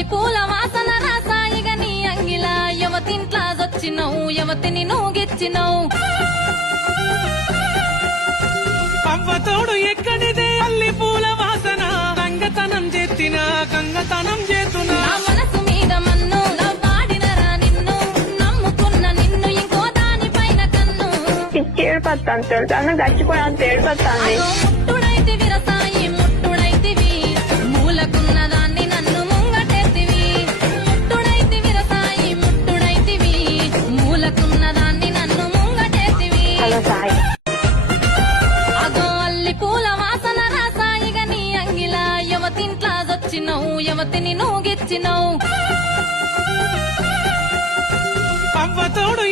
అల్లి పూల వాసన రాసాయిగా నీ అంగిలా యవతింట్లా జొచ్చినవు యవతిని నూగిచ్చినవు అవ్వతోడు ఎక్కడిదే అల్లి పూల వాసన రంగతనం చేతిన గంగతనం చేతున్నా నా మనసు మీద మన్ను నవ్వాడినరా నిన్ను నమ్ముకున్న నిన్ను ఇంకో దానిపైన కన్ను పిచ్చి ఏడుపత్తాను తెలుసా గచ్చిపోయాను ఏడుపత్తాంది అదో ముట్టుడైతి విరసాయి ముట్టుడైతివి మూలకున్న దాన్ని నన్ను ముంగటెత్తివి ముట్టుడైతి విరసాయి ముట్టుడైతివి మూలకున్న దాన్ని నన్ను ముంగటెత్తివి హలో సాయి అదో అల్లి పూల వాసన రాసాయిగా నీ అంగిలా యవతింట్లా జొచ్చినవు యవతిని నూగిచ్చినవు అవ్వతోడు